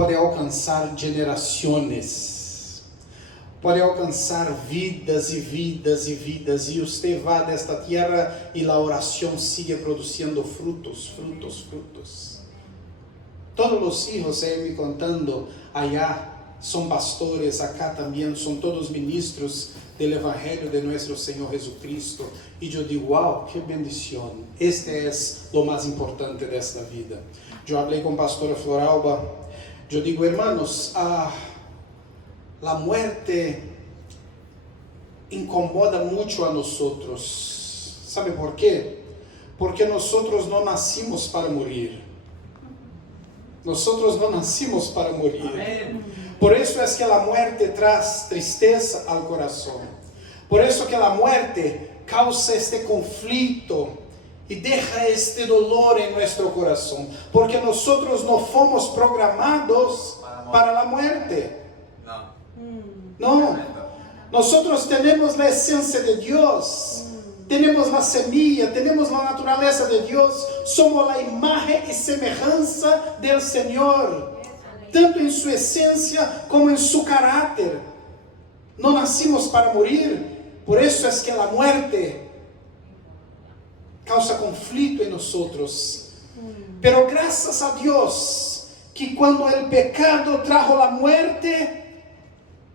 pode alcançar gerações, pode alcançar vidas e vidas e vidas, e você vai desta terra e a oração sigue produzindo frutos, frutos, frutos. Todos os filhos, me contando, allá são pastores, acá também são todos ministros do Evangelho de nosso Senhor Jesucristo, e eu digo, wow, que bendição, este é o mais importante desta vida. Eu falei com a pastora Floralba, eu digo, hermanos, a muerte incomoda muito a nós. ¿Sabe por quê? Porque nós não nascimos para morir. Nós não nascimos para morir. Amém. Por isso é que a muerte traz tristeza ao coração. Por isso que a muerte causa este conflito e deixa este dolor em nosso coração. Porque nós não fomos programados para a muerte. Não. Nós temos a essência de Deus. Temos a semilla, temos a natureza de Deus, somos a imagem e semelhança do Senhor, tanto em sua essência como em seu caráter. Não nascimos para morir, por isso é que a muerte causa conflito em nós. Pero graças a Deus, que quando o pecado trajo a muerte,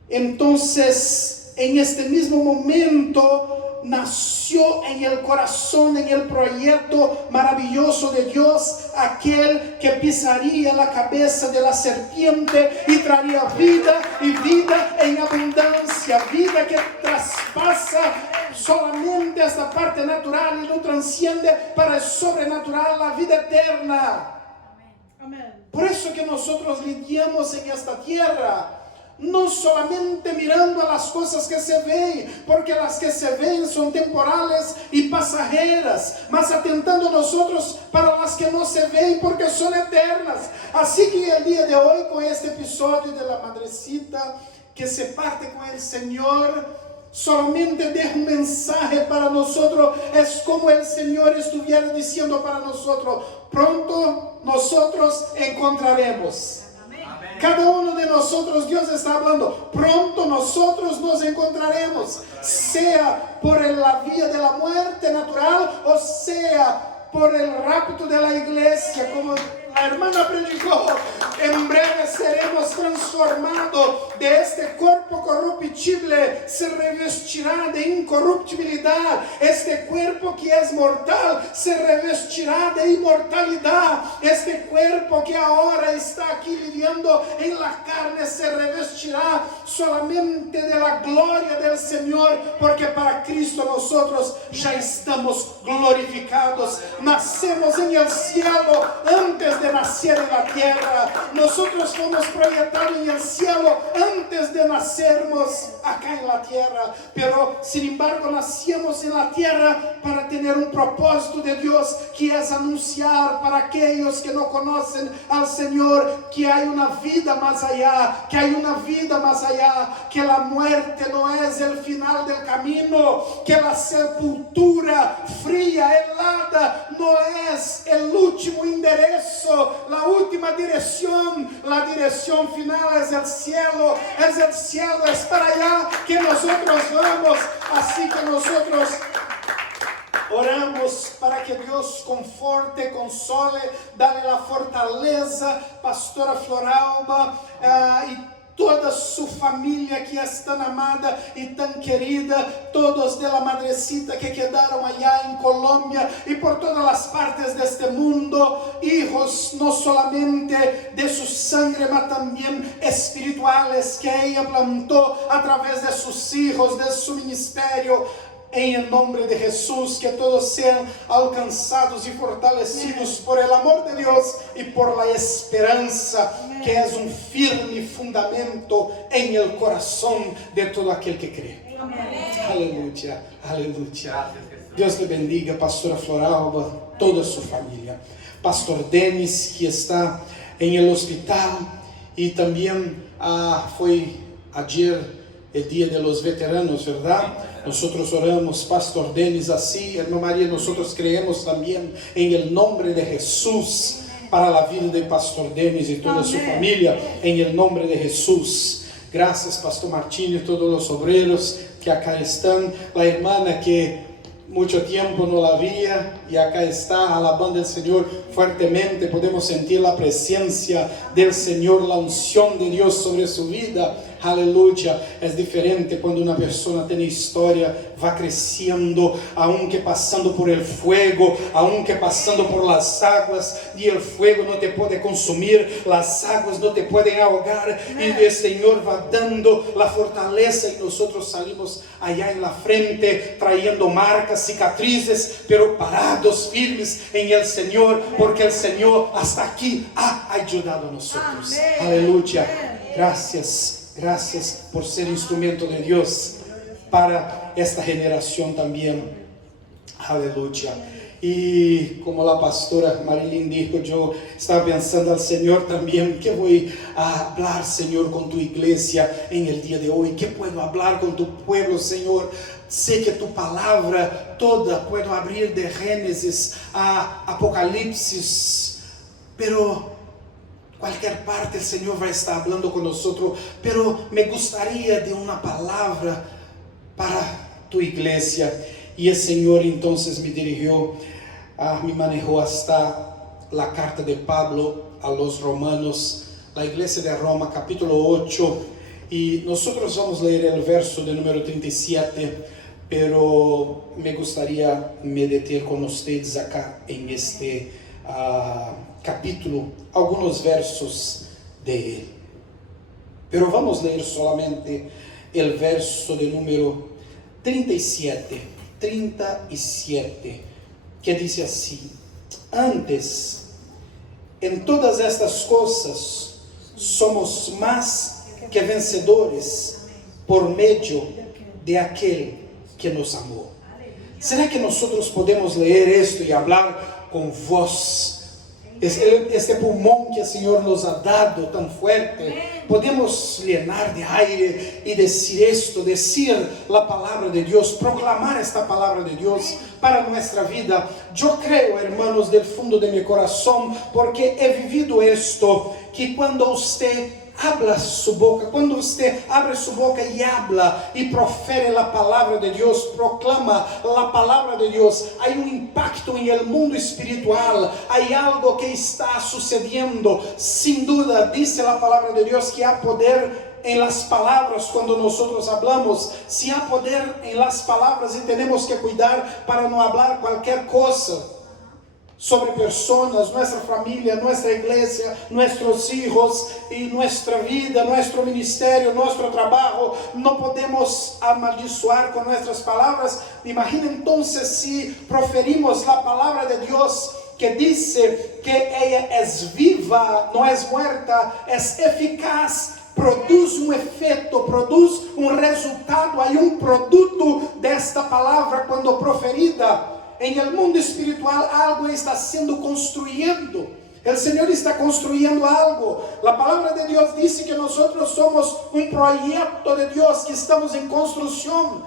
entonces, en este mismo momento, nació en el corazón, en el proyecto maravilloso de Dios, aquel que pisaría la cabeza de la serpiente y traería vida y vida en abundancia, vida que traspasa solamente esta parte natural y lo transciende para el sobrenatural, la vida eterna. Amén. Por eso que nosotros lidiamos en esta tierra, no solamente mirando a las cosas que se ven, porque las que se ven son temporales y pasajeras, mas atentando nosotros para las que no se ven, porque son eternas. Así que el día de hoy, con este episodio de la madrecita que se parte con el Señor, solamente deja un mensaje para nosotros. Es como el Señor estuviera diciendo para nosotros: pronto nosotros encontraremos. Cada uno de nosotros, Dios está hablando, pronto nosotros nos encontraremos, sea por la vía de la muerte natural o sea por el rapto de la iglesia, como la hermana predicó. En breve seremos transformados de este cuerpo corruptible, se revestirá de incorruptibilidad. Este cuerpo que es mortal se revestirá de inmortalidad. Este cuerpo que ahora está aquí viviendo en la carne se revestirá solamente de la gloria del Señor, porque para Cristo nosotros ya estamos glorificados. Nacemos en el cielo antes de nacer en la tierra. Nosotros fuimos proyectados en el cielo antes de nacermos acá en la tierra, pero sin embargo nacimos en la tierra para tener un propósito de Dios, que es anunciar para aquellos que no conocen al Señor que hay una vida más allá, que hay una vida más allá, que la muerte no es el final del camino, que la sepultura fría, helada, no es el último enderezo, la última dirección. La dirección final es el cielo, es para allá que nosotros vamos. Así que nosotros oramos para que Dios conforte, console, dale la fortaleza, pastora Floralba, y toda su familia que es tan amada y tan querida, todos de la madrecita que quedaron allá en Colombia y por todas las partes de este mundo, hijos no solamente de su sangre, mas también espirituales que ella plantó a través de sus hijos, de su ministerio. En el nombre de Jesús, que todos sean alcanzados y fortalecidos por el amor de Dios y por la esperanza, que es un firme fundamento en el corazón de todo aquel que cree. Aleluya, aleluya. Dios te bendiga, pastora Floralba, toda su familia. Pastor Denis, que está en el hospital, y también fue ayer el Día de los Veteranos, ¿verdad? Nosotros oramos, Pastor Denis, así, Hermana María, nosotros creemos también en el nombre de Jesús, para la vida de Pastor Denis y toda su familia, en el nombre de Jesús. Gracias, Pastor Martín y todos los obreros que acá están, la hermana que mucho tiempo no la veía y acá está alabando al Señor fuertemente. Podemos sentir la presencia del Señor, la unción de Dios sobre su vida. Aleluya. Es diferente cuando una persona tiene historia, va creciendo, aunque pasando por el fuego, aunque pasando por las aguas, y el fuego no te puede consumir, las aguas no te pueden ahogar, y el Señor va dando la fortaleza, y nosotros salimos allá en la frente trayendo marcas, cicatrices, pero parados, firmes en el Señor, porque el Señor hasta aquí ha ayudado a nosotros. Aleluya. Gracias por ser instrumento de Dios para esta generación también. Aleluya. Y como la pastora Marilyn dijo, yo estaba pensando al Señor también, ¿qué voy a hablar, Señor, con tu iglesia en el día de hoy? ¿Qué puedo hablar con tu pueblo, Señor? Sé que tu palabra toda puedo abrir de Génesis a Apocalipsis, pero cualquier parte el Señor va a estar hablando con nosotros, pero me gustaría de una palabra para tu iglesia. Y el Señor entonces me dirigió, me manejó hasta la carta de Pablo a los romanos, la iglesia de Roma, capítulo 8, y nosotros vamos a leer el verso de número 37, pero me gustaría meditar con ustedes acá en este capítulo, algunos versos de él. Pero vamos a leer solamente el verso de número 37, que dice así: antes, en todas estas cosas, somos más que vencedores por medio de aquel que nos amó. ¿Será que nosotros podemos leer esto y hablar con voz? Este pulmón que el Señor nos ha dado tan fuerte, podemos llenar de aire y decir esto, decir la palabra de Dios, proclamar esta palabra de Dios para nuestra vida. Yo creo, hermanos, del fondo de mi corazón, porque he vivido esto, que cuando usted habla su boca, cuando usted abre su boca y habla y profere la palabra de Dios, proclama la palabra de Dios, hay un impacto en el mundo espiritual, hay algo que está sucediendo. Sin duda, dice la palabra de Dios que hay poder en las palabras cuando nosotros hablamos. Si hay poder en las palabras, y tenemos que cuidar para no hablar cualquier cosa sobre personas, nuestra familia, nuestra iglesia, nuestros hijos y nuestra vida, nuestro ministerio, nuestro trabajo. No podemos amaldiçoar con nuestras palabras. Imagina entonces si proferimos la palabra de Dios, que dice que ella es viva, no es muerta, es eficaz, produz um efeito, produz um resultado. Há um produto desta palavra quando proferida. En el mundo espiritual algo está siendo construyendo. El Señor está construyendo algo. La palabra de Dios dice que nosotros somos un proyecto de Dios, que estamos en construcción.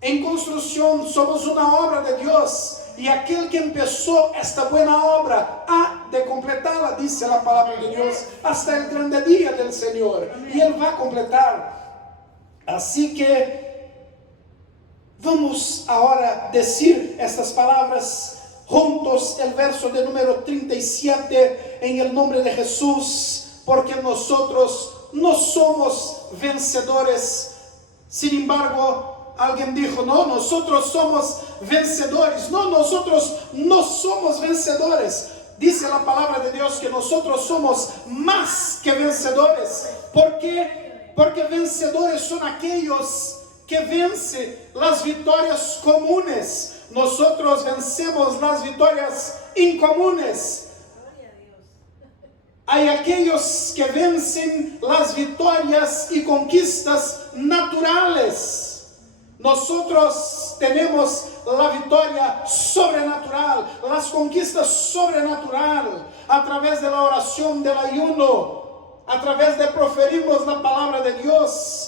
En construcción, somos una obra de Dios. Y aquel que empezó esta buena obra ha de completarla, dice la palabra de Dios, hasta el grande día del Señor. Y Él va a completar. Así que vamos ahora a decir estas palabras juntos, el verso de número 37, en el nombre de Jesús, porque nosotros no somos vencedores. Sin embargo, alguien dijo, no, nosotros somos vencedores. No, nosotros no somos vencedores. Dice la palabra de Dios que nosotros somos más que vencedores. ¿Por qué? Porque vencedores son aquellos que vence las vitórias comunes. Nosotros vencemos las vitórias incomunes. Hay aquellos que vencen las vitórias y conquistas naturales. Nosotros tenemos la victoria sobrenatural, las conquistas sobrenatural, a través de la oración, del ayuno, a través de proferirnos la palabra de Dios.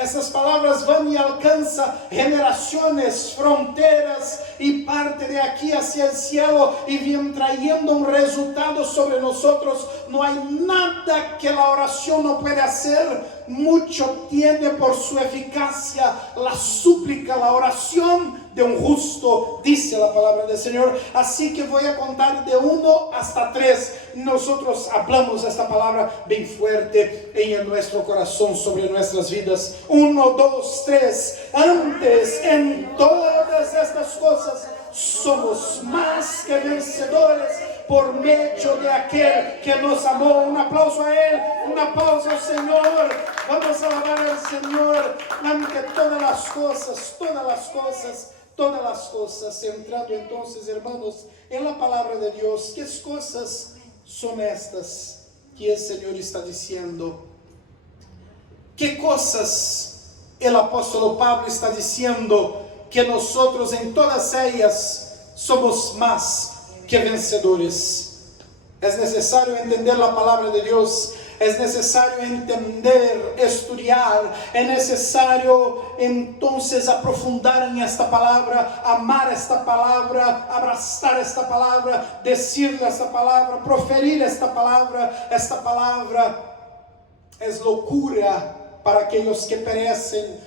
Essas palavras van y alcanzan generaciones, fronteras y parte de aquí hacia el cielo y vienen trayendo un resultado sobre nosotros. No hay nada que la oración no puede hacer. Mucho tiene por su eficacia la súplica, la oración de un justo, dice la palabra del Señor. Así que voy a contar de 1 hasta 3. Nosotros hablamos esta palabra bien fuerte en nuestro corazón sobre nuestras vidas. 1, 2, 3. Antes, en todas estas cosas, somos más que vencedores por medio de aquel que nos amó. Un aplauso a Él, un aplauso al Señor. Vamos a alabar al Señor ante todas las cosas, entrando entonces, hermanos, en la palabra de Dios. ¿Qué cosas son estas que el Señor está diciendo? ¿Qué cosas el apóstol Pablo está diciendo que nosotros en todas ellas somos más que vencedores? Es necesario entender la palabra de Dios. Es necesario entender, estudiar, es necesario entonces aprofundar en esta palabra, amar esta palabra, abrazar esta palabra, decirle esta palabra, proferir esta palabra. Esta palabra es locura para aquellos que perecen,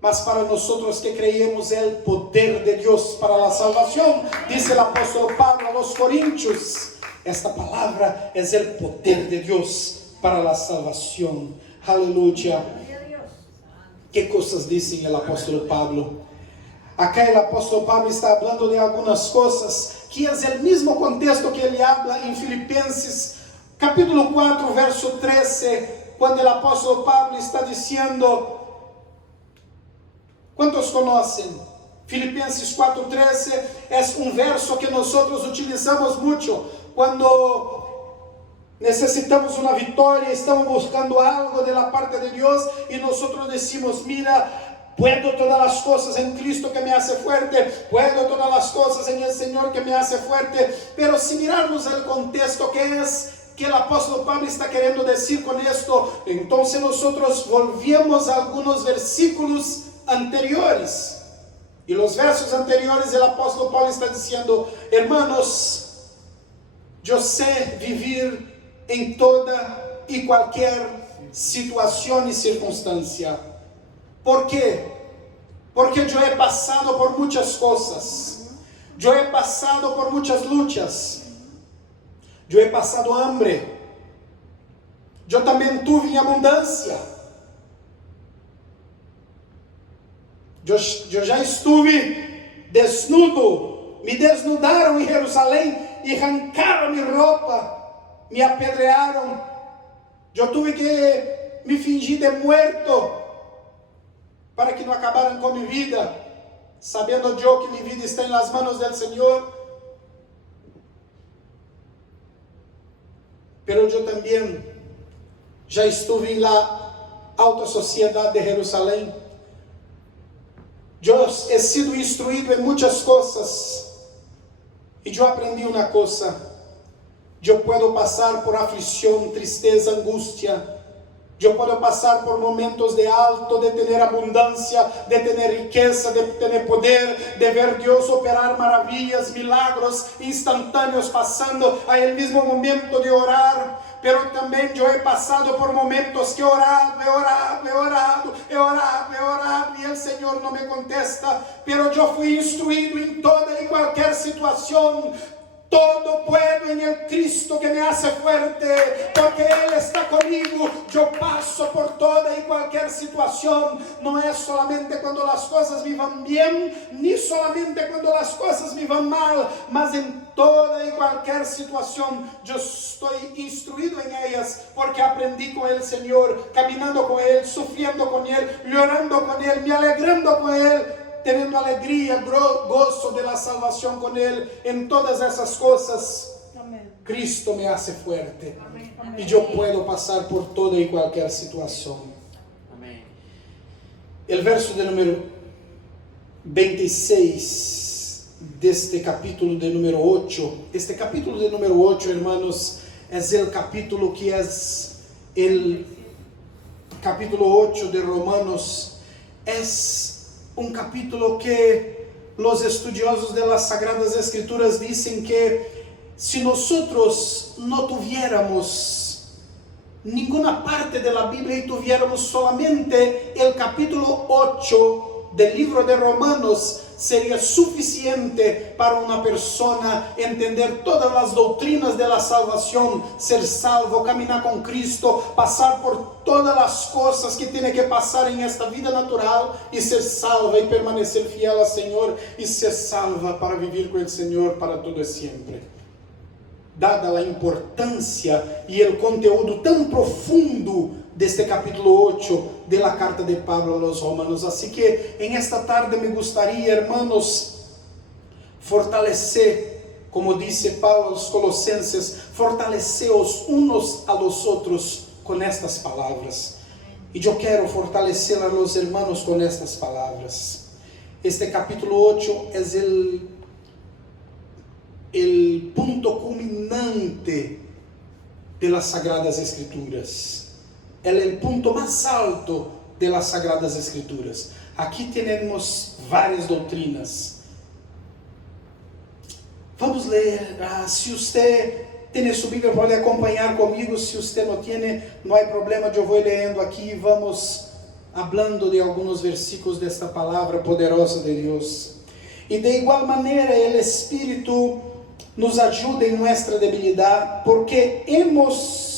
mas para nosotros que creemos el poder de Dios para la salvación. Dice el apóstol Pablo a los Corintios, esta palabra es el poder de Dios para la salvación. Aleluya. ¿Qué cosas dice el apóstol Pablo? Acá el apóstol Pablo está hablando de algunas cosas que es el mismo contexto que él habla en Filipenses capítulo 4 verso 13, cuando el apóstol Pablo está diciendo, ¿cuántos conocen? Filipenses 4:13 es un verso que nosotros utilizamos mucho cuando necesitamos una victoria, estamos buscando algo de la parte de Dios y nosotros decimos, mira, puedo todas las cosas en Cristo que me hace fuerte, puedo todas las cosas en el Señor que me hace fuerte. Pero si miramos el contexto que es que el apóstol Pablo está queriendo decir con esto, entonces nosotros volvemos a algunos versículos anteriores. Y los versos anteriores el apóstol Pablo está diciendo, hermanos, yo sé vivir en toda y cualquier situación y circunstancia. ¿Por qué? Porque yo he pasado por muchas cosas. Yo he pasado por muchas luchas. Yo he pasado hambre. Yo también tuve abundancia. Yo ya estuve desnudo. Me desnudaron en Jerusalén y arrancaron mi ropa. Me apedrearon. Yo tuve que me fingir de muerto para que no acabaran con mi vida, sabiendo yo que mi vida está en las manos del Señor. Pero yo también ya estuve en la alta sociedad de Jerusalén. Yo he sido instruido en muchas cosas y yo aprendí una cosa. Yo puedo pasar por aflicción, tristeza, angustia. Yo puedo pasar por momentos de alto, de tener abundancia, de tener riqueza, de tener poder, de ver Dios operar maravillas, milagros instantáneos pasando a el mismo momento de orar. Pero también yo he pasado por momentos que he orado y el Señor no me contesta. Pero yo fui instruido en toda y cualquier situación. Todo puedo en el Cristo que me hace fuerte, porque Él está conmigo. Yo paso por toda y cualquier situación. No es solamente cuando las cosas me van bien, ni solamente cuando las cosas me van mal, mas en toda y cualquier situación yo estoy instruido en ellas, porque aprendí con el Señor, caminando con Él, sufriendo con Él, llorando con Él, me alegrando con Él, teniendo alegría, gozo de la salvación con Él. En todas esas cosas, amén, Cristo me hace fuerte. Amén. Y yo puedo pasar por toda y cualquier situación. Amén. El verso de número 26 de este capítulo de número 8. Este capítulo de número 8, hermanos, es el capítulo que es capítulo 8 de Romanos es un capítulo que los estudiosos de las Sagradas Escrituras dicen que si nosotros no tuviéramos ninguna parte de la Biblia y tuviéramos solamente el capítulo 8 del libro de Romanos, sería suficiente para una persona entender todas las doctrinas de la salvación, ser salvo, caminar con Cristo, pasar por todas las cosas que tiene que pasar en esta vida natural y ser salva y permanecer fiel al Señor y ser salva para vivir con el Señor para todo y siempre. Dada la importancia y el conteúdo tan profundo de este capítulo 8 de la carta de Pablo a los Romanos. Así que en esta tarde me gustaría, hermanos, fortalecer, como dice Pablo a los Colosenses, fortaleceos unos a los otros con estas palabras. Y yo quiero fortalecer a los hermanos con estas palabras. Este capítulo 8 es el punto culminante de las Sagradas Escrituras. El punto más alto de las Sagradas Escrituras. Aquí tenemos varias doctrinas. Vamos a leer. Si usted tiene su Biblia, puede acompañar conmigo. Si usted no tiene, no hay problema. Yo voy leyendo aquí. Vamos hablando de algunos versículos de esta palabra poderosa de Dios. Y de igual manera el Espíritu nos ayuda en nuestra debilidad, porque hemos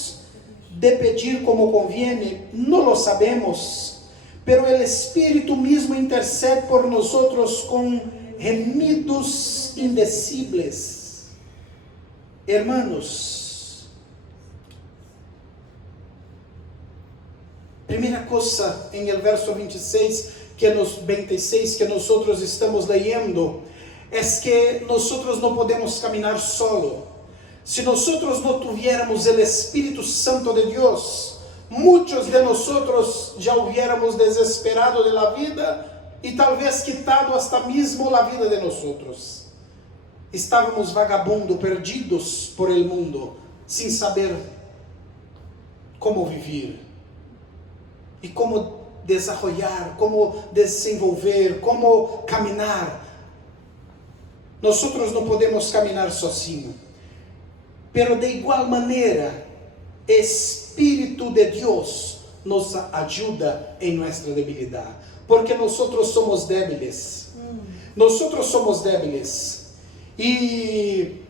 de pedir como conviene, no lo sabemos, pero el Espíritu mismo intercede por nosotros con gemidos indecibles. Hermanos, primera cosa en el verso 26 que nosotros estamos leyendo, es que nosotros no podemos caminar solo. Si nosotros no tuviéramos el Espíritu Santo de Dios, muchos de nosotros ya hubiéramos desesperado de la vida y tal vez quitado hasta mismo la vida de nosotros. Estábamos vagabundos, perdidos por el mundo, sin saber cómo vivir y cómo desarrollar, cómo desenvolver, cómo caminar. Nosotros no podemos caminar sozinhos. Pero de igual manera, Espíritu de Dios nos ayuda en nuestra debilidad. Porque nosotros somos débiles. Nosotros somos débiles. Y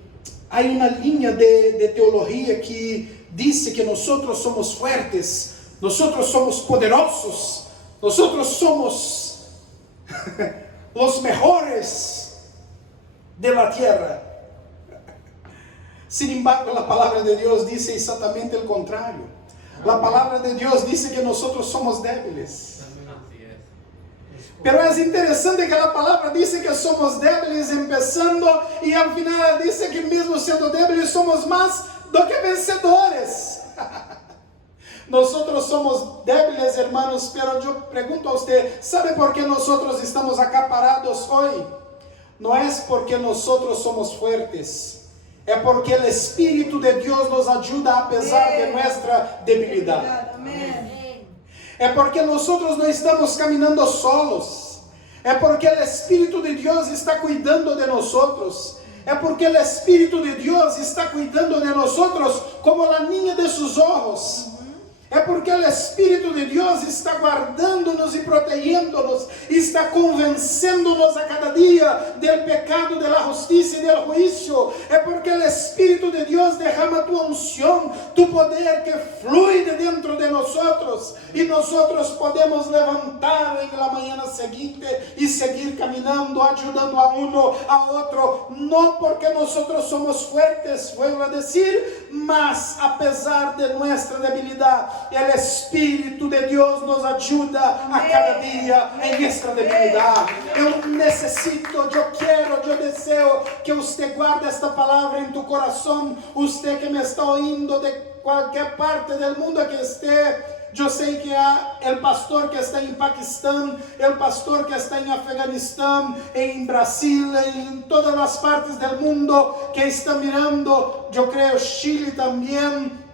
hay una línea de teología que dice que nosotros somos fuertes, nosotros somos poderosos, nosotros somos los mejores de la tierra. Sin embargo, la palabra de Dios dice exactamente el contrario. La palabra de Dios dice que nosotros somos débiles. Pero es interesante que la palabra dice que somos débiles empezando y al final dice que mismo siendo débiles somos más do que vencedores. Nosotros somos débiles, hermanos, pero yo pregunto a usted, ¿sabe por qué nosotros estamos acá parados hoy? No es porque nosotros somos fuertes. É porque o Espírito de Deus nos ajuda a pesar de nossa debilidade. É porque nós não estamos caminhando solos. É porque o Espírito de Deus está cuidando de nós. É porque o Espírito de Deus está cuidando de nós como a niña de seus olhos. É porque o Espírito de Deus está guardando-nos e protegendo-nos, está convencendo-nos a cada dia do pecado, da justiça e do juízo. É porque o Espírito de Deus derrama tua unção, tu poder que flui de dentro de nós, e nós podemos levantar na manhã seguinte e seguir caminhando, ajudando a uno, a outro, não porque nós somos fuertes, vuelvo a dizer, mas apesar de nossa debilidade, o Espírito de Deus nos ajuda a cada dia em nossa debilidade. Eu necessito, eu quero, eu desejo que você guarde esta palavra em tu coração. Você que me está ouvindo de qualquer parte do mundo que esteja. Eu sei que há o pastor que está em Paquistão, o pastor que está em Afeganistão, em Brasil, em todas as partes do mundo que estão mirando. Eu creio Chile também.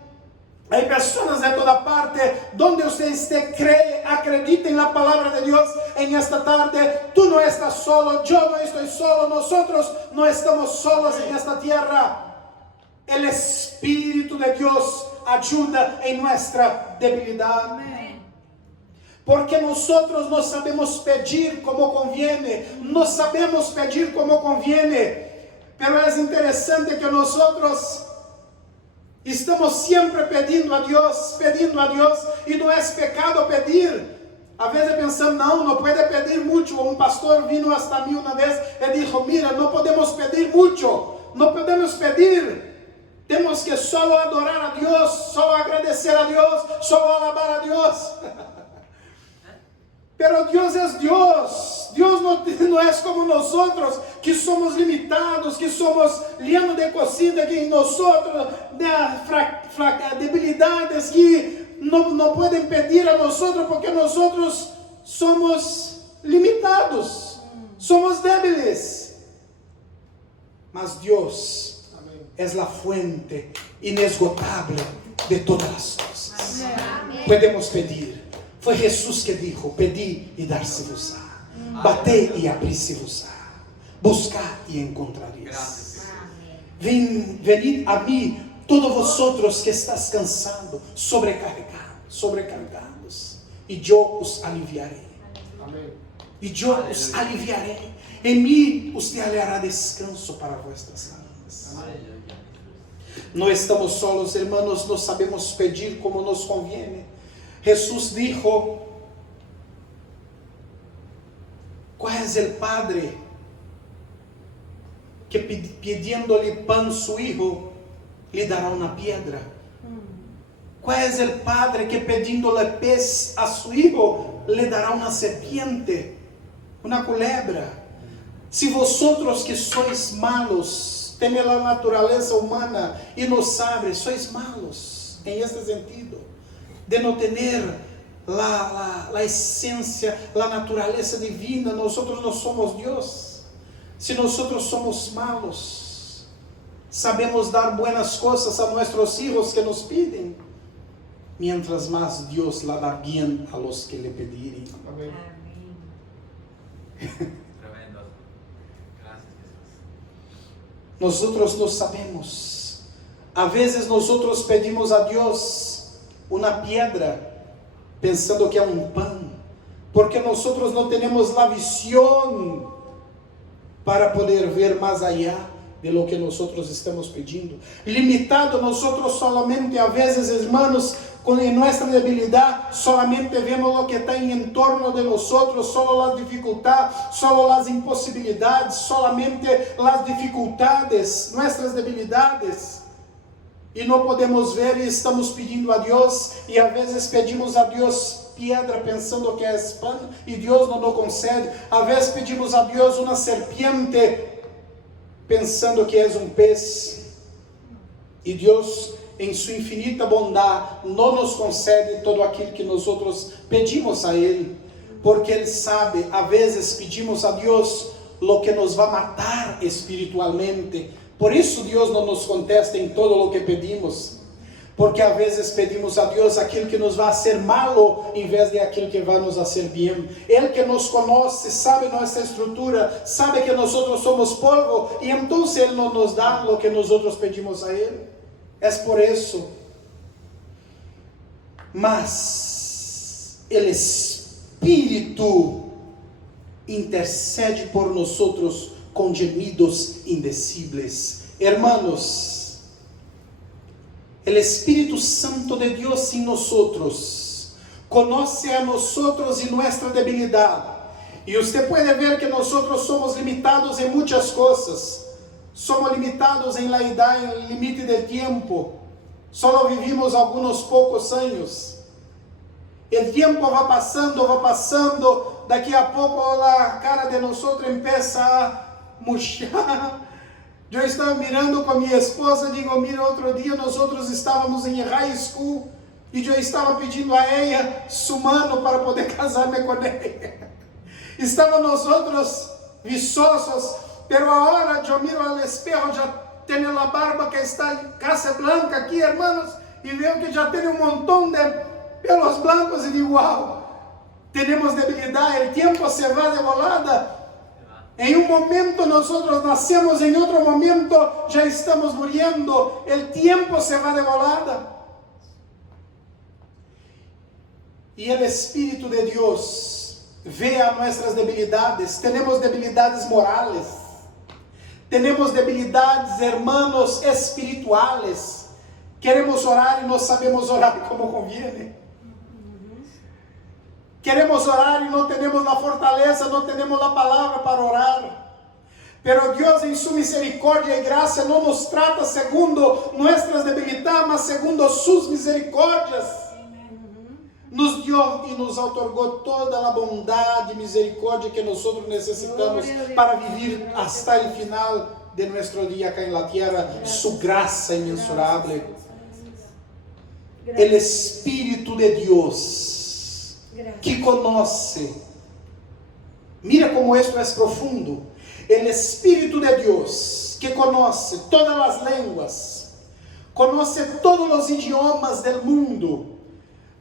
Hay personas de toda parte tarde, donde usted esté, cree, acredite en la palabra de Dios en esta tarde. Tú no estás solo, yo no estoy solo, nosotros no estamos solos en esta tierra. El Espíritu de Dios ayuda en nuestra debilidad. Porque nosotros no sabemos pedir como conviene, no sabemos pedir como conviene, pero es interesante que nosotros estamos siempre pidiendo a Dios, y no es pecado pedir. A veces pensamos, no puede pedir mucho. Un pastor vino hasta mí una vez y dijo, mira, no podemos pedir mucho, no podemos pedir. Tenemos que solo adorar a Dios, solo agradecer a Dios, solo alabar a Dios. Pero Dios es Dios. Dios no es como nosotros, que somos limitados, que somos llenos de cositas que en nosotros, de debilidades que no pueden pedir a nosotros, porque nosotros somos limitados, somos débiles. Mas Dios es la fuente inesgotable de todas las cosas. Amén. Podemos pedir. Fue Jesús que dijo, pedid y dársevos-á, bated y abrísevos-á, buscad y encontraréis. Venid a mí, todos vosotros que estáis cansados, sobrecargados, y yo os aliviaré. Amén. Y yo os aliviaré. En mí usted hallará descanso para vuestras almas. Amén. No estamos solos, hermanos, no sabemos pedir como nos conviene. Jesús dijo, ¿cuál es el padre que pidiéndole pan a su hijo le dará una piedra? ¿Cuál es el padre que pidiéndole pez a su hijo le dará una serpiente, una culebra? Si vosotros que sois malos, tenéis la naturaleza humana y no sabéis, sois malos en este sentido, de no tener la esencia, la naturaleza divina. Nosotros no somos Dios. Si nosotros somos malos, sabemos dar buenas cosas a nuestros hijos que nos piden, mientras más Dios la da bien a los que le pediren. Amén. Tremendo. Gracias, Jesús. Nosotros no sabemos. A veces nosotros pedimos a Dios una piedra, pensando que es un pan, porque nosotros no tenemos la visión para poder ver más allá de lo que nosotros estamos pidiendo. Limitado, nosotros solamente a veces, hermanos, en nuestra debilidad, solamente vemos lo que está en torno de nosotros, solo las dificultades, solo las imposibilidades, solamente las dificultades, nuestras debilidades. E não podemos ver e estamos pedindo a Deus, e às vezes pedimos a Deus piedra pensando que é pan e Deus não nos concede. Às vezes pedimos a Deus uma serpiente pensando que é pez, e Deus em sua infinita bondade não nos concede todo aquilo que nós pedimos a Ele, porque Ele sabe. Às vezes pedimos a Deus lo que nos vai matar espiritualmente. Por isso Deus não nos contesta em todo o que pedimos, porque às vezes pedimos a Deus aquilo que nos vai fazer malo, em vez de aquilo que vai nos fazer bem. Ele que nos conhece, sabe nossa estrutura, sabe que nós somos polvo, e então Ele não nos dá o que nós pedimos a Ele. É por isso. Mas o Espírito intercede por nós com gemidos indecibles. Hermanos, el Espíritu Santo de Dios en nosotros conoce a nosotros y nuestra debilidad. Y usted puede ver que nosotros somos limitados en muchas cosas. Somos limitados en la edad, en el límite del tiempo. Solo vivimos algunos pocos años. El tiempo va pasando, daqui a pouco la cara de nosotros empieza a murchar. Eu estava mirando com minha esposa, digo, mira, outro dia nós estávamos em high school e eu estava pedindo a ela su mano para poder casar-me com ela. Estava nós viçosos, pero agora eu miro ao espejo, já tenho a barba que está casi blanca aqui, hermanos, e vejo que já tenho um montão de pelo bancos y digo, wow, tenemos debilidad, el tiempo se va de volada. En un momento nosotros nacemos, en otro momento ya estamos muriendo. El tiempo se va de volada. Y el Espíritu de Dios ve a nuestras debilidades. Tenemos debilidades morales. Tenemos debilidades, hermanos, espirituales. Queremos orar y no sabemos orar como conviene. Queremos orar y no tenemos la fortaleza, no tenemos la palabra para orar. Pero Dios en su misericordia y gracia no nos trata segundo nuestras debilidades, mas segundo sus misericordias. Nos dio y nos otorgó toda la bondad y misericordia que nosotros necesitamos para vivir hasta el final de nuestro día acá en la tierra. Su gracia inmensurable. El Espíritu de Dios que conoce, mira como esto es profundo, el Espíritu de Dios que conoce todas las lenguas, conoce todos los idiomas del mundo,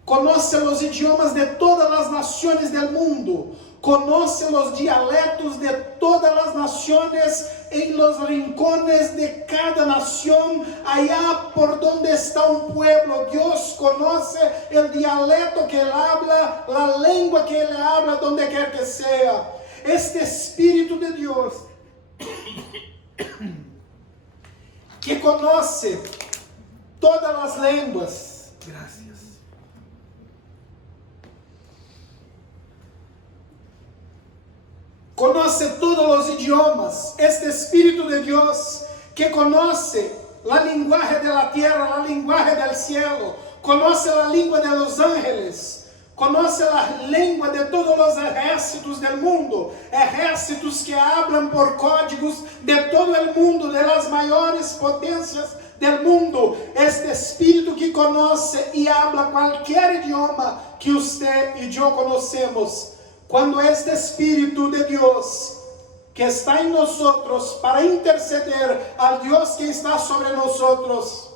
conoce los idiomas de todas las naciones del mundo, conoce los dialectos de todas las naciones en los rincones de cada nación, allá por donde está un pueblo. Dios conoce el dialecto que él habla, la lengua que él habla, donde quiera que sea. Este Espíritu de Dios que conoce todas las lenguas. Gracias. Conoce todos los idiomas. Este Espíritu de Dios que conoce la lenguaje de la tierra, la lenguaje del cielo, conoce la lengua de los ángeles, conoce la lengua de todos los ejércitos del mundo, ejércitos que hablan por códigos de todo el mundo, de las mayores potencias del mundo. Este Espíritu que conoce y habla cualquier idioma que usted y yo conocemos. Cuando este Espíritu de Dios que está en nosotros para interceder al Dios que está sobre nosotros,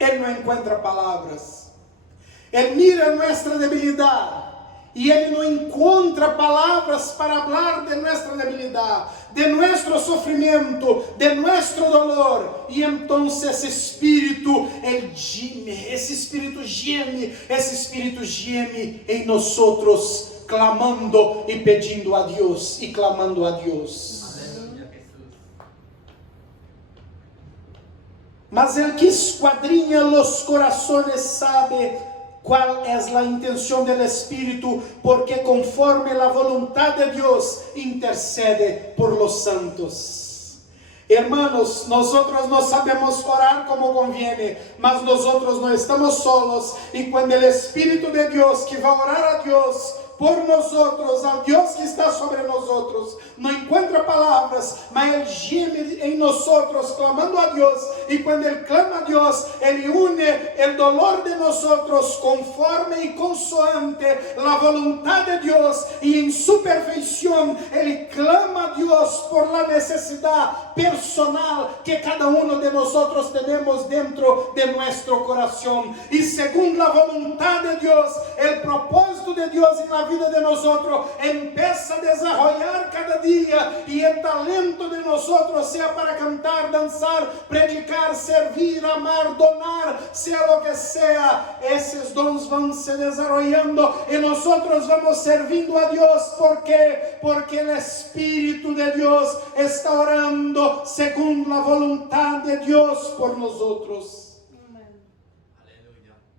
Él no encuentra palabras. Él mira nuestra debilidad y Él no encuentra palabras para hablar de nuestra debilidad, de nuestro sufrimiento, de nuestro dolor. Y entonces ese Espíritu, Él gime, ese Espíritu geme en nosotros, clamando y pedindo a Dios y clamando a Dios. Aleluya, Jesús. Mas el que escuadrinha los corazones sabe cuál es la intención del Espíritu, porque conforme la voluntad de Dios intercede por los santos. Hermanos, nosotros no sabemos orar como conviene, mas nosotros no estamos solos, y cuando el Espíritu de Dios que va a orar a Dios por nosotros, al Dios que está sobre nosotros, no encuentra palabras, mas Él geme en nosotros, clamando a Dios, y cuando Él clama a Dios, Él une el dolor de nosotros conforme y consoante la voluntad de Dios, y en su perfección, Él clama a Dios por la necesidad personal que cada uno de nosotros tenemos dentro de nuestro corazón, y según la voluntad de Dios, el propósito de Dios en la vida de nosotros empieza a desarrollar cada día, y el talento de nosotros, sea para cantar, danzar, predicar, servir, amar, donar, sea lo que sea, esos dons van se desarrollando y nosotros vamos servindo a Dios. ¿Por qué? Porque el Espíritu de Dios está orando según la voluntad de Dios por nosotros.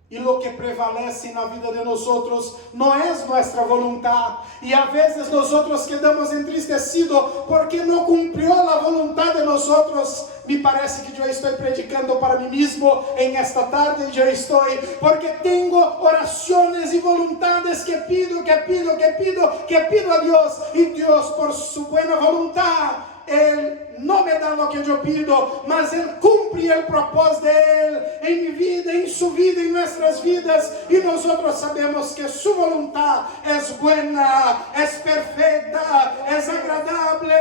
Y lo que prevalece en la vida de nosotros no es nuestra voluntad. Y a veces nosotros quedamos entristecidos porque no cumplió la voluntad de nosotros. Me parece que yo estoy predicando para mí mismo en esta tarde. Yo estoy, porque tengo oraciones y voluntades que pido a Dios. Y Dios, por su buena voluntad, Él no me da lo que yo pido, mas Él cumple el propósito de Él en mi vida, en su vida, en nuestras vidas. Y nosotros sabemos que su voluntad es buena, es perfecta, es agradable.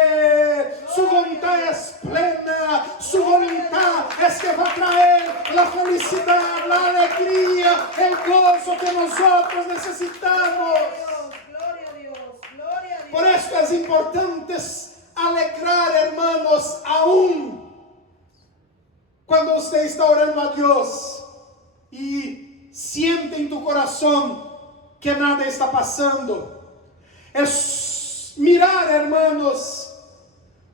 Su voluntad es plena. Su voluntad es que va a traer la felicidad, la alegría, el gozo que nosotros necesitamos. Gloria a Dios, gloria a Dios. Por eso es importante alegrar, hermanos, aún cuando usted está orando a Dios y siente en tu corazón que nada está pasando. Es mirar, hermanos,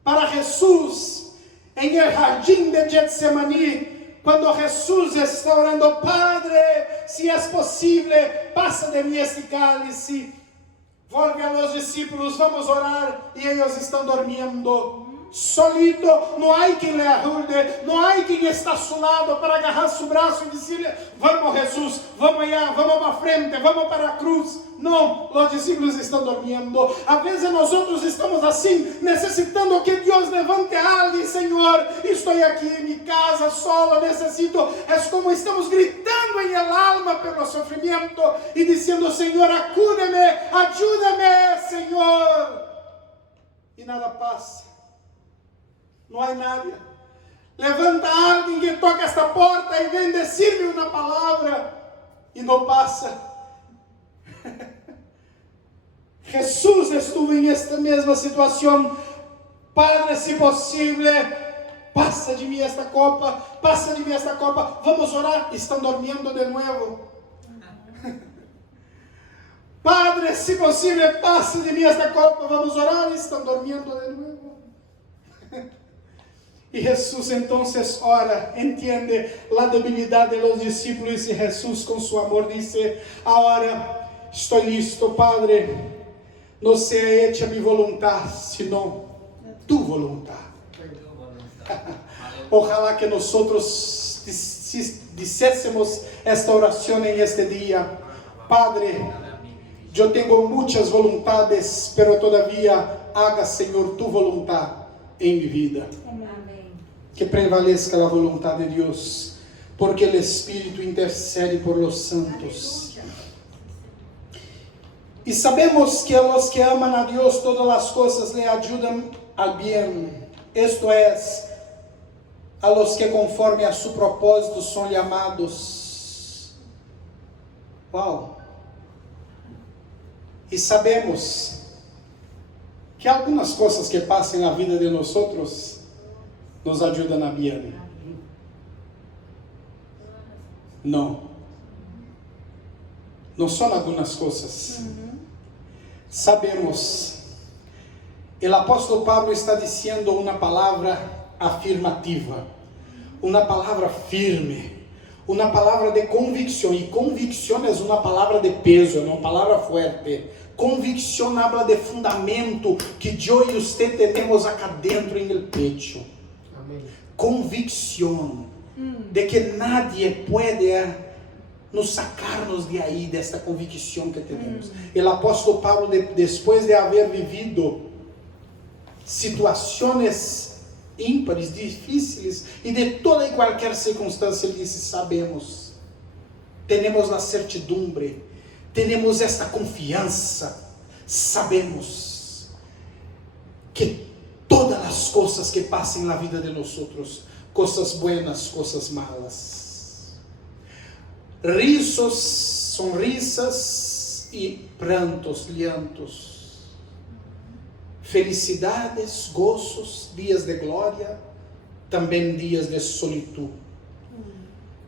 para Jesús en el jardín de Getsemaní, cuando Jesús está orando: Padre, si es posible, pasa de mí este cálice. Volve a los discípulos: vamos a orar, y ellos están durmiendo. Solito, no hay quien le ayude, no hay quien está a su lado para agarrar su brazo y decirle: vamos Jesús, vamos allá, vamos para frente, vamos para la cruz. No, los discípulos están durmiendo. A veces nosotros estamos así, necesitando que Dios levante a alguien. Señor, estoy aquí en mi casa solo, necesito. Es como estamos gritando en el alma pelo sufrimiento y diciendo: Señor, acúdeme, ayúdame, Señor. Y nada pasa. No hay nadie. Levanta a alguien que toca esta puerta y ven decirme una palabra y no pasa. Jesús estuvo en esta misma situación. Padre, si posible, pasa de mí esta copa, pasa de mí esta copa. Vamos a orar. Están durmiendo de nuevo. Padre, si posible, pasa de mí esta copa. Vamos a orar. Están durmiendo de nuevo. Y Jesús entonces ora, entiende la debilidad de los discípulos, y Jesús con su amor dice: ahora estoy listo, Padre, no sea hecha mi voluntad, sino tu voluntad. Ojalá que nosotros dijésemos esta oración en este día: Padre, yo tengo muchas voluntades, pero todavía haga, Señor, tu voluntad en mi vida. Que prevalezca la voluntad de Dios, porque el Espíritu intercede por los santos. Y sabemos que a los que aman a Dios todas las cosas le ayudan al bien. Esto es, a los que conforme a su propósito son llamados. Wow. Y sabemos que algunas cosas que pasan en la vida de nosotros nos ayudan a bien. No son algunas cosas. Sabemos, el apóstol Pablo está diciendo una palabra afirmativa, una palabra firme, una palabra de convicción. Y convicción es una palabra de peso, es una palabra fuerte. Convicción habla de fundamento que yo y usted tenemos acá dentro en el pecho. Convicción de que nadie puede nos sacarnos de ahí, de esta convicción que tenemos. El apóstol Pablo, después de haber vivido situaciones ímpares, difíciles, y de toda y cualquier circunstancia, ele dice: sabemos, tenemos la certidumbre, tenemos esta confianza, sabemos que todas las cosas que pasan en la vida de nosotros, cosas buenas, cosas malas, rizos, sonrisas y prantos, llantos, felicidades, gozos, días de gloria, también días de solitud,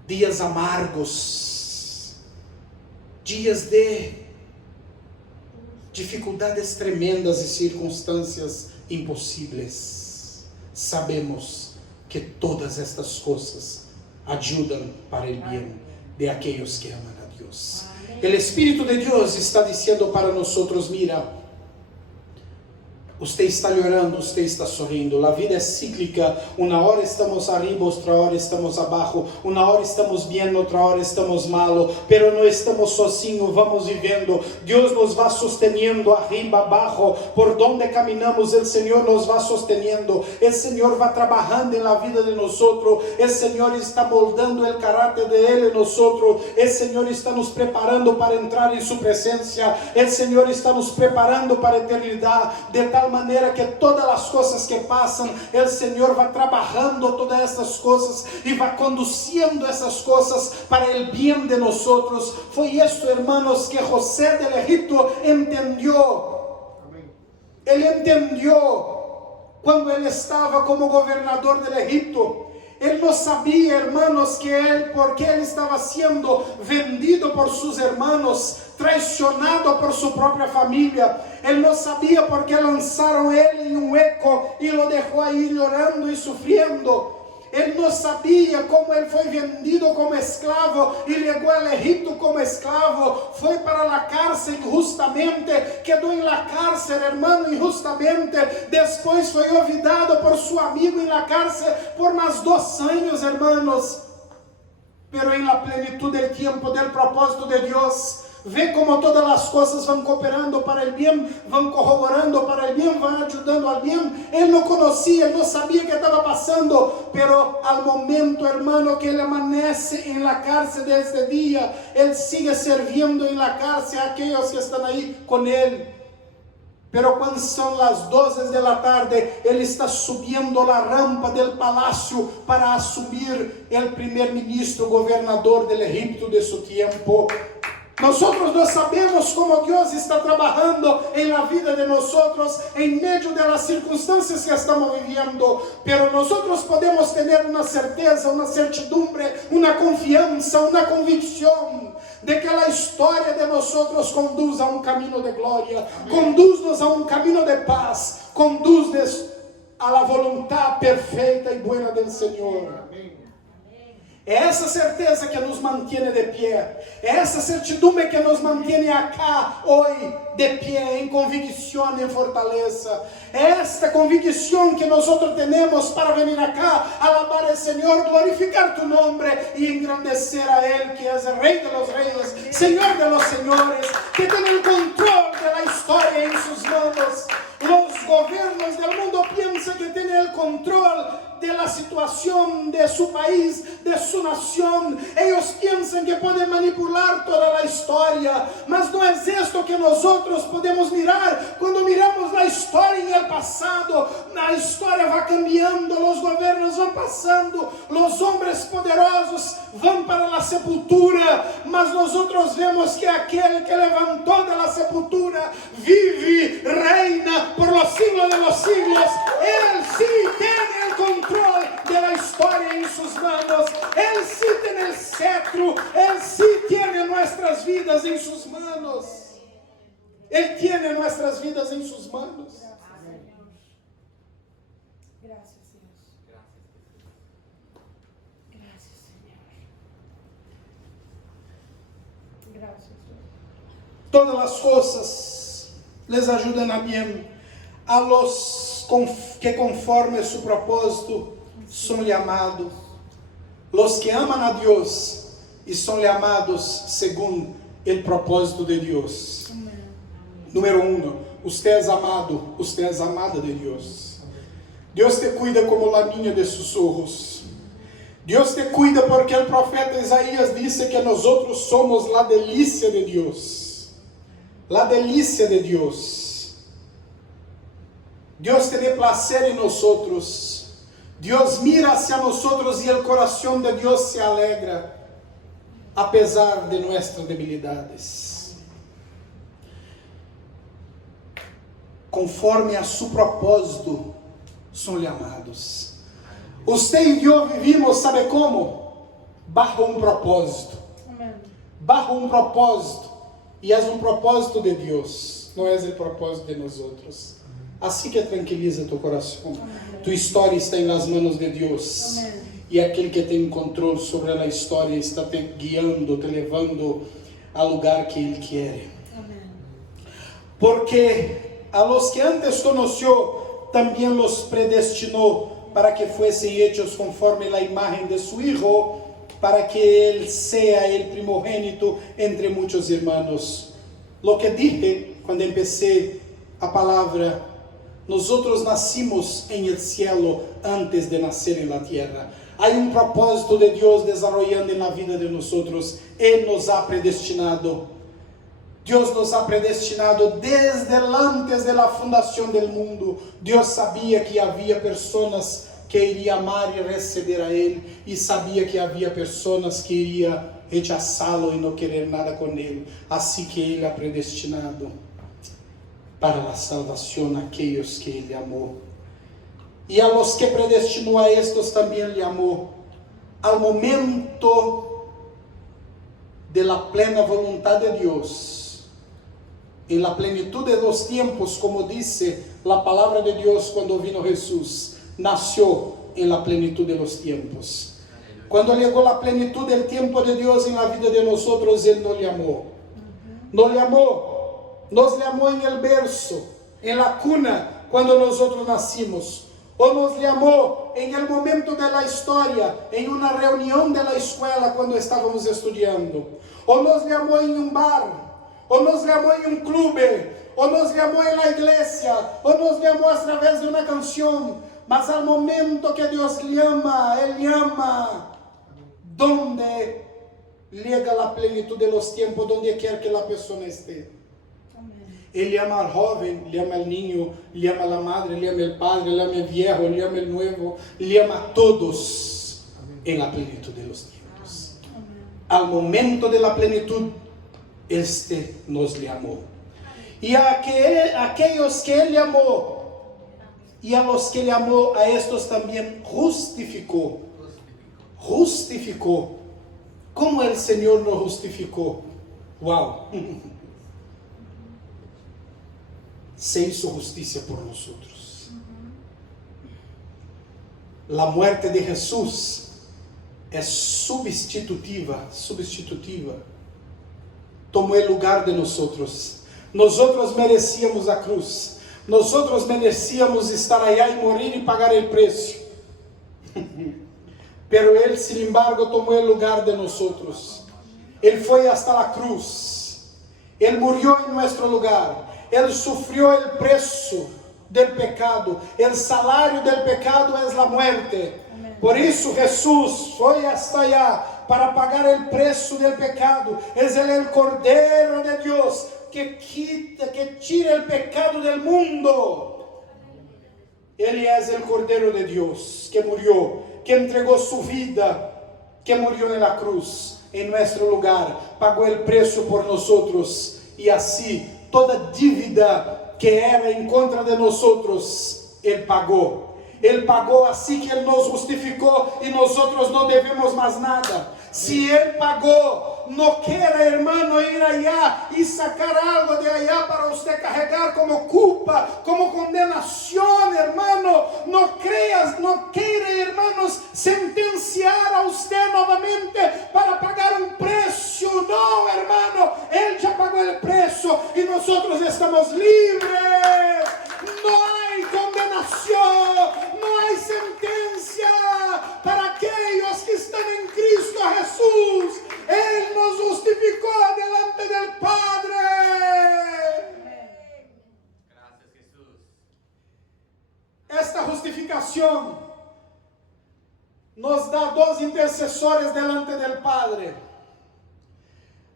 días amargos, días de dificuldades tremendas y circunstancias imposibles. Sabemos que todas estas cosas ayudan para el bien de aquellos que aman a Dios. El Espíritu de Dios está diciendo para nosotros: mira, Usted está llorando, usted está sorrindo. La vida es cíclica. Una hora estamos arriba, otra hora estamos abajo. Una hora estamos bien, otra hora estamos malo. Pero no estamos sozinhos, vamos viviendo. Dios nos va sosteniendo arriba, abajo. Por donde caminamos, el Señor nos va sosteniendo. El Señor va trabajando en la vida de nosotros. El Señor está moldando el carácter de Él en nosotros. El Señor está nos preparando para entrar en su presencia. El Señor está nos preparando para a eternidad. De tal manera que todas as coisas que passam, o Senhor vai trabalhando todas essas coisas e vai conduzindo essas coisas para o bem de nós. Foi isso, hermanos, que José del Egipto entendeu. Ele entendeu quando ele estava como governador del Egipto. Ele não sabia, hermanos, porque ele estava sendo vendido por seus irmãos, traicionado por sua própria família. Ele não sabia porque lançaram ele em um eco e o deixou aí chorando e sofrendo. Ele não sabia como ele foi vendido como escravo e chegou ao Egito como escravo. Foi para a cárcel injustamente, quedou em la cárcel, hermano, injustamente. Depois foi olvidado por seu amigo em la cárcel por mais 2 anos, hermanos. Pero em la plenitud del tiempo, del propósito de Deus, vê como todas as coisas vão cooperando para o bem, vão corroborando para o bem, vão ajudando ao bem. Ele não conhecia, ele não sabia o que estava passando, pero al momento, hermano, que ele amanece em la cárcel deste dia, ele sigue servindo em la cárcel a aqueles que estão aí com ele. Pero quando são as 12 da tarde, ele está subindo a rampa do palácio para assumir o primeiro-ministro, governador do Egito de seu tempo. Nós não sabemos como Deus está trabalhando em la vida de nós, em meio das circunstâncias que estamos vivendo, pero nós podemos ter uma certeza, uma certidumbre, uma confiança, uma convicção de que a história de nós conduz a um caminho de glória, conduz-nos a um caminho de paz, conduz-nos a la voluntad perfeita e buena del Senhor. É essa certeza que nos mantém de pé. É essa certidumbre que nos mantém acá hoje de pé, em convicção, em fortaleza. É esta convicção que nós temos para vir acá, alabar o Senhor, glorificar tu nome e engrandecer a Ele, que é o Rei de los Reis, Senhor de los Senhores, que tem o controle da história em suas mãos. Os governos do mundo pensam que têm o controle de la situación de su país, de su nación. Ellos piensan que pueden manipular toda la historia, mas no es esto que nosotros podemos mirar. Cuando miramos la historia en el pasado, la historia va cambiando, los gobiernos van pasando, los hombres poderosos van para la sepultura, mas nosotros vemos que aquel que levantó de la sepultura vive, reina por los siglos de los siglos. Él sí tiene el control de la historia en sus manos. Él sí tiene el cetro. Él sí tiene nuestras vidas en sus manos. Él tiene nuestras vidas en sus manos. Gracias, Dios. Gracias, Señor. Gracias, Dios. Todas las cosas les ayudan a bien a los que conforme su propósito son llamados. Los que aman a Dios y son llamados según el propósito de Dios. Amén. Número 1, usted es amado, usted es amada de Dios. Dios te cuida como la niña de sus ojos. Dios te cuida porque el profeta Isaías dice que nosotros somos la delicia de Dios. La delicia de Dios. Dios tiene placer en nosotros. Dios mira hacia nosotros y el corazón de Dios se alegra a pesar de nuestras debilidades. Conforme a su propósito son llamados. Usted y yo vivimos, ¿sabe cómo? Bajo un propósito. Amén. Bajo un propósito. Y es un propósito de Dios, no es el propósito de nosotros. Assim que tranquiliza tu coração. Amém. Tu história está nas mãos de Deus. Amém. E aquele que tem controle sobre a história está te guiando, te levando ao lugar que Ele quer. Amén. Porque a los que antes conoció, también los predestinó para que fuesen hechos conforme la imagen de su Hijo, para que Él sea el primogénito entre muchos hermanos. Lo que dije cuando empecé a palabra, nosotros nacimos en el cielo antes de nacer en la tierra. Hay un propósito de Dios desarrollando en la vida de nosotros. Él nos ha predestinado. Dios nos ha predestinado desde antes de la fundación del mundo. Dios sabía que había personas que iría amar y recibir a Él, y sabía que había personas que iría rechazarlo y no querer nada con Él. Así que Él ha predestinado para la salvación a aquellos que Él amó. Y a los que predestinó a estos también le amó. Al momento de la plena voluntad de Dios, en la plenitud de los tiempos, como dice la palabra de Dios cuando vino Jesús, nació en la plenitud de los tiempos. Cuando llegó la plenitud del tiempo de Dios en la vida de nosotros, Él no le amó. No le amó. Nos le amó en el berzo, en la cuna, cuando nosotros nacimos. O nos le amó en el momento de la historia, en una reunión de la escuela cuando estábamos estudiando. O nos le amó en un bar, o nos le amó en un club, o nos le amó en la iglesia, o nos le amó a través de una canción. Mas al momento que Dios le ama, Él llama, donde llega la plenitud de los tiempos, donde quiera que la persona esté. Él llama al joven, le llama al niño, le llama a la madre, le llama al padre, le llama al viejo, le llama al nuevo, le llama a todos en la plenitud de los tiempos. Al momento de la plenitud, nos le amó. Y a aquellos que Él le amó, y a los que le amó, a estos también justificó. Justificó. ¿Cómo el Señor nos justificó? ¡Wow! Se hizo justicia por nosotros. La muerte de Jesús es substitutiva. Tomó el lugar de nosotros. Nosotros merecíamos a cruz. Nosotros merecíamos estar allá y morir y pagar el precio. Pero Él, sin embargo, tomó el lugar de nosotros. Él fue hasta la cruz. Él murió en nuestro lugar. Él sufrió el precio del pecado. El salario del pecado es la muerte. Por eso Jesús fue hasta allá para pagar el precio del pecado. Es el Cordero de Dios que tira el pecado del mundo. Él es el Cordero de Dios que murió, que entregó su vida, que murió en la cruz en nuestro lugar, pagó el precio por nosotros, y así toda dívida que era en contra de nosotros, Él pagó. Él pagó, así que Él nos justificó y nosotros no debemos más nada. Si Él pagó, no quiera, hermano, ir allá y sacar algo de allá para usted cargar como culpa, como condenación, hermano. No quiera, hermanos, sentenciar a usted nuevamente para pagar un precio. No, hermano, Él ya pagó el precio y nosotros estamos libres. No hay condenación, no hay sentencia para aquellos que están en Cristo Jesús. Él nos justificó delante del Padre. Gracias, Jesús. Esta justificación nos da dos intercesores delante del Padre.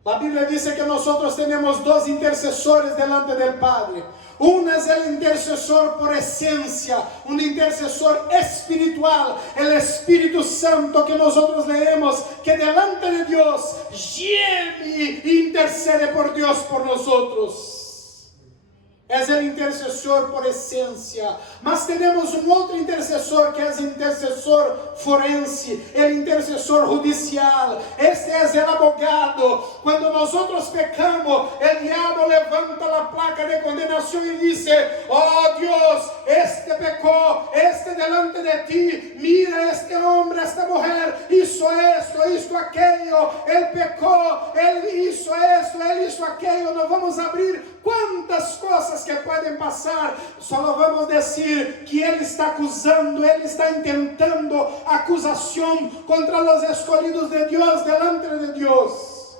La Biblia dice que nosotros tenemos dos intercesores delante del Padre. Uno es el intercesor por esencia, un intercesor espiritual, el Espíritu Santo que nosotros leemos, que delante de Dios geme e intercede por Dios por nosotros. Es el intercesor por esencia. Mas tenemos un otro intercesor que es intercesor forense, el intercesor judicial. Este es el abogado. Cuando nosotros pecamos, el diablo levanta la placa de condenación y dice: oh Dios, este pecó, este delante de ti, mira, este hombre, esta mujer hizo esto, hizo aquello, él pecó, él hizo esto, él hizo aquello. Nos vamos a abrir cuántas cosas cosas que pueden pasar, solo vamos a decir que Él está acusando, Él está intentando acusación contra los escogidos de Dios delante de Dios.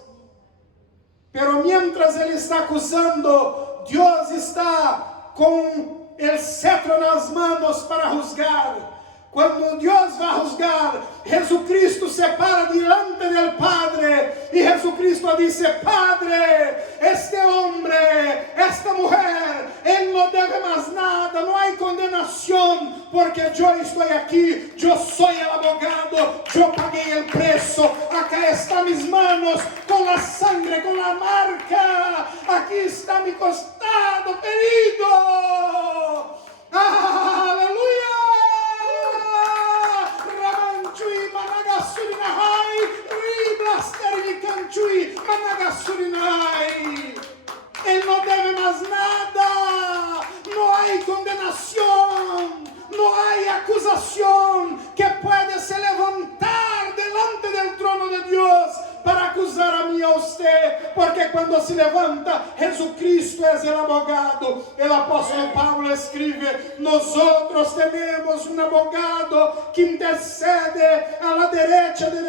Pero mientras Él está acusando, Dios está con el cetro en las manos para juzgar. Cuando Dios va a juzgar, Jesucristo se para delante del Padre y Jesucristo dice: Padre, este hombre, esta mujer, él no debe más nada, no hay condenación, porque yo estoy aquí, yo soy el abogado, yo pagué el precio, acá están mis manos con la sangre, con la marca, aquí está mi costado herido. ¡Aleluya! Él no debe más nada, no hay condenación, no hay acusación que puede se levantar delante del trono de Dios para acusar a mí y a usted, porque cuando se levanta, Jesucristo es el abogado. El apóstol Pablo escribe: nosotros tenemos un abogado que intercede a la derecha de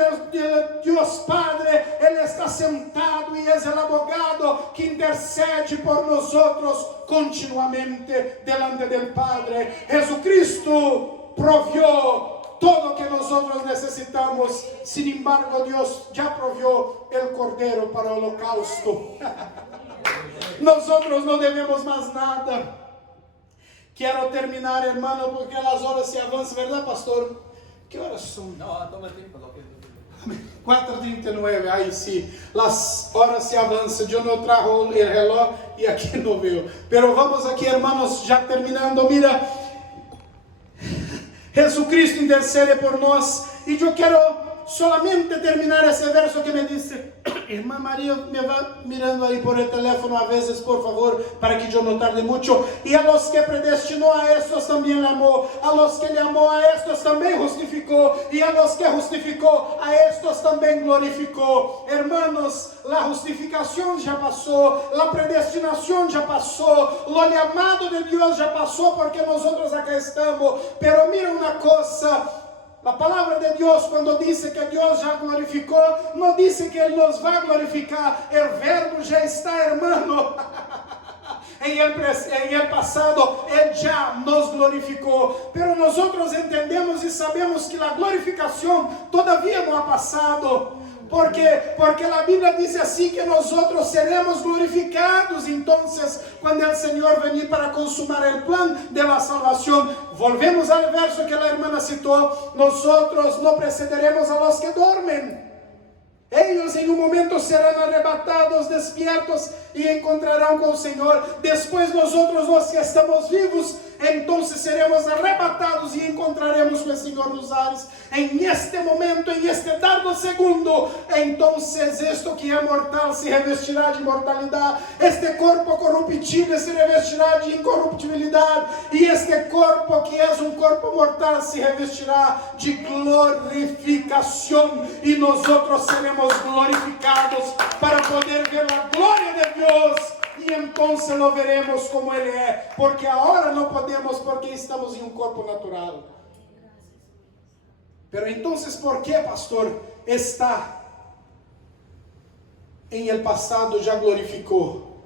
Dios Padre. Él está sentado y es el abogado que intercede por nosotros continuamente delante del Padre. Jesucristo provió todo que nosotros necesitamos. Sin embargo, Dios ya provió el cordero para el holocausto. Nosotros no debemos más nada. Quiero terminar, hermano, porque las horas se avanzan, ¿verdad, pastor? ¿Qué horas son? No, toma tiempo. 4:39, ahí sí, las horas se avanzan. Yo no trajo el reloj y aquí no veo. Pero vamos aquí, hermanos, ya terminando. Mira, Jesucristo intercede por nós. Y yo quiero solamente terminar ese verso que me dice, irmã María me va mirando ahí por el teléfono a veces, por favor, para que yo no tarde mucho. Y a los que predestinó, a estos también le amó. A los que le amó, a estos también justificó. Y a los que justificó, a estos también glorificó. Hermanos, la justificación ya pasó, la predestinación ya pasó, lo llamado de Dios ya pasó, porque nosotros acá estamos. Pero mira una cosa, la palabra de Dios, cuando dice que Dios ya glorificó, no dice que Él nos va a glorificar. El verbo ya está, hermano. En el pasado, Él ya nos glorificó. Pero nosotros entendemos y sabemos que la glorificación todavía no ha pasado. Porque la Biblia dice así, que nosotros seremos glorificados entonces cuando el Señor venir para consumar el plan de la salvación. Volvemos al verso que la hermana citó: nosotros no precederemos a los que duermen. Ellos en un momento serán arrebatados, despiertos y encontrarán con el Señor. Después nosotros, los que estamos vivos, entonces seremos arrebatados y encontraremos con el Señor nos ares. En este momento, en este dado segundo, entonces esto que es mortal se revestirá de inmortalidad. Este cuerpo corruptible se revestirá de incorruptibilidad. Y este cuerpo que es un cuerpo mortal se revestirá de glorificación. Y nosotros seremos glorificados para poder ver la gloria de Dios. Y entonces lo veremos como Él es. Porque ahora no podemos, porque estamos en un cuerpo natural. Pero entonces, ¿por qué, pastor? Está en el pasado, ya glorificó.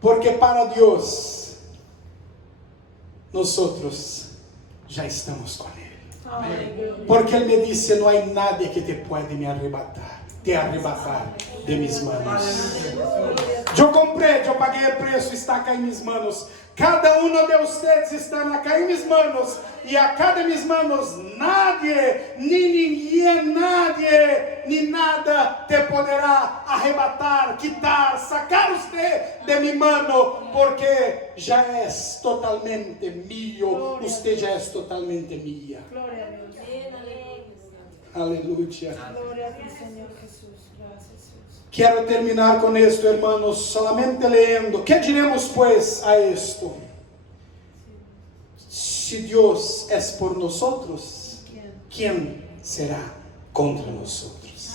Porque para Dios, nosotros ya estamos con Él. Amén. Porque Él me dice: no hay nadie que te puede me arrebatar, te arrebatar de mis manos. Yo compré, yo pagué el precio, está acá en mis manos. Cada uno de ustedes están acá en mis manos. Y acá de mis manos nadie, ni ninguém, nadie, ni nada te podrá arrebatar, quitar, sacar usted de mi mano. Porque ya es totalmente mío. Usted ya es totalmente mía. Gloria a Dios. Aleluya. Gloria a ti, Señor Jesús. Gracias, Dios. Quiero terminar con esto, hermanos, solamente leyendo. ¿Qué diremos pues a esto? Si Dios es por nosotros, ¿quién será contra nosotros?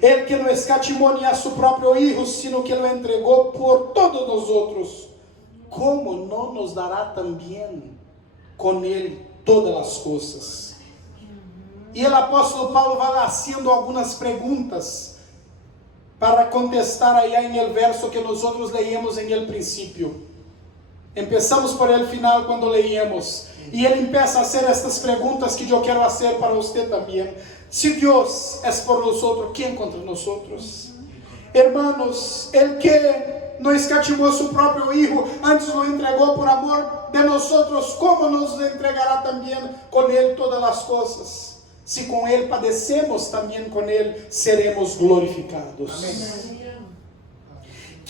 El que no escatimó ni a su propio Hijo, sino que lo entregó por todos nosotros, ¿cómo no nos dará también con Él todas las cosas? Y el apóstolo Paulo va haciendo algunas preguntas para contestar allá en el verso que nosotros leíamos en el principio. Empezamos por el final cuando leíamos. Y él empieza a hacer estas preguntas que yo quiero hacer para usted también. Si Dios es por nosotros, ¿quién contra nosotros? Hermanos, el que no escatimó su propio Hijo, antes lo entregó por amor de nosotros, ¿cómo nos entregará también con Él todas las cosas? Si con Él padecemos, también con Él seremos glorificados. Amén.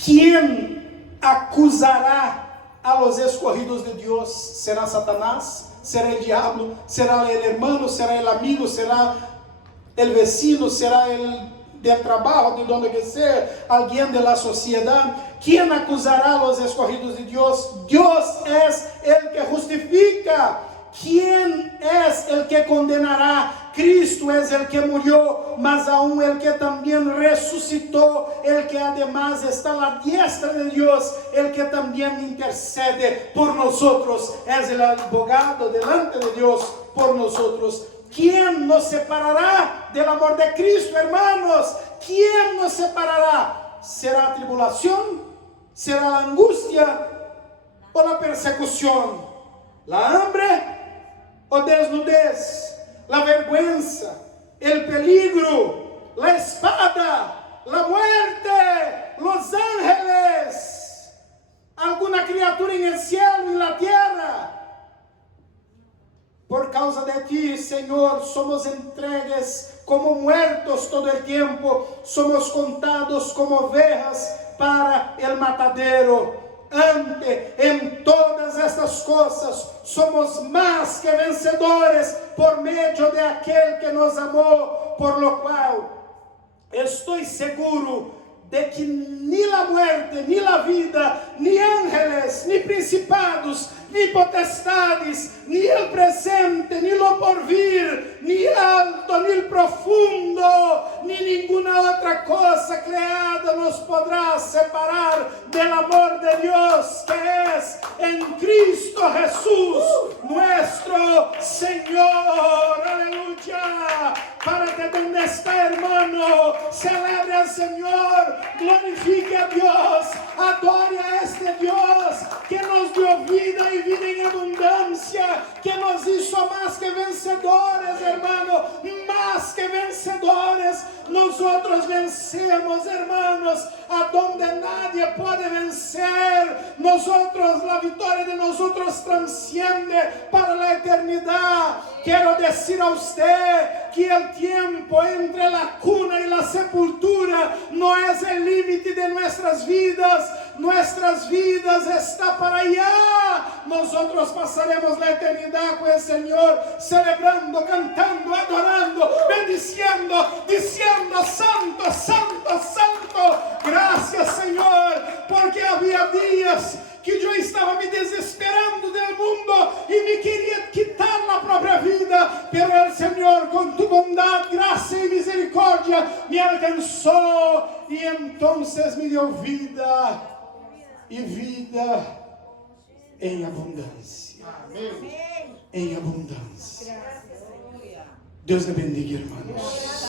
¿Quién acusará a los escogidos de Dios? ¿Será Satanás? ¿Será el diablo? ¿Será el hermano? ¿Será el amigo? ¿Será el vecino? ¿Será el del trabajo, de donde que sea, alguien de la sociedad? ¿Quién acusará a los escogidos de Dios? Dios es el que justifica. ¿Quién es el que condenará? Cristo es el que murió, mas aún el que también resucitó, el que además está a la diestra de Dios, el que también intercede por nosotros, es el abogado delante de Dios por nosotros. ¿Quién nos separará del amor de Cristo, hermanos? ¿Quién nos separará? ¿Será tribulación? ¿Será la angustia? ¿O la persecución? ¿La hambre? ¿O desnudez? ¿La vergüenza? ¿El peligro? ¿La espada? ¿La muerte? ¿Los ángeles? ¿Alguna criatura en el cielo, en la tierra? Por causa de ti, Señor, somos entregues como muertos todo el tiempo, somos contados como ovejas para el matadero. En todas estas cosas somos más que vencedores por medio de aquel que nos amó, por lo cual estoy seguro de que ni la muerte, ni la vida, ni ángeles, ni principados, ni potestades, ni el presente, ni lo porvir, ni alto, ni el profundo, ni ninguna otra cosa creada nos podrá separar del amor de Dios que es en Cristo Jesús, nuestro Señor. Aleluya. Párate donde está, hermano, celebre al Señor, glorifique a Dios, adore a este Dios que nos dio vida y vida en abundancia, que nos hizo más que vencedores, hermano, más que vencedores. Nosotros vencemos, hermanos, a donde nadie puede vencer. Nosotros, la victoria de nosotros trasciende para la eternidad. Quiero decir a usted que el tiempo entre la cuna y la sepultura no es el límite de nuestras vidas. Nuestras vidas están para allá. Nosotros pasaremos la eternidad con el Señor, celebrando, cantando, adorando, bendiciendo, diciendo: Santo, Santo, Santo. Gracias, Señor, porque había días que yo estaba me desesperando del mundo y me quería quitar la propia vida, pero el Señor, con tu bondad, gracia y misericordia, me alcanzó y entonces me dio vida y vida en abundancia. Amén. En abundancia. Dios le bendiga, hermanos.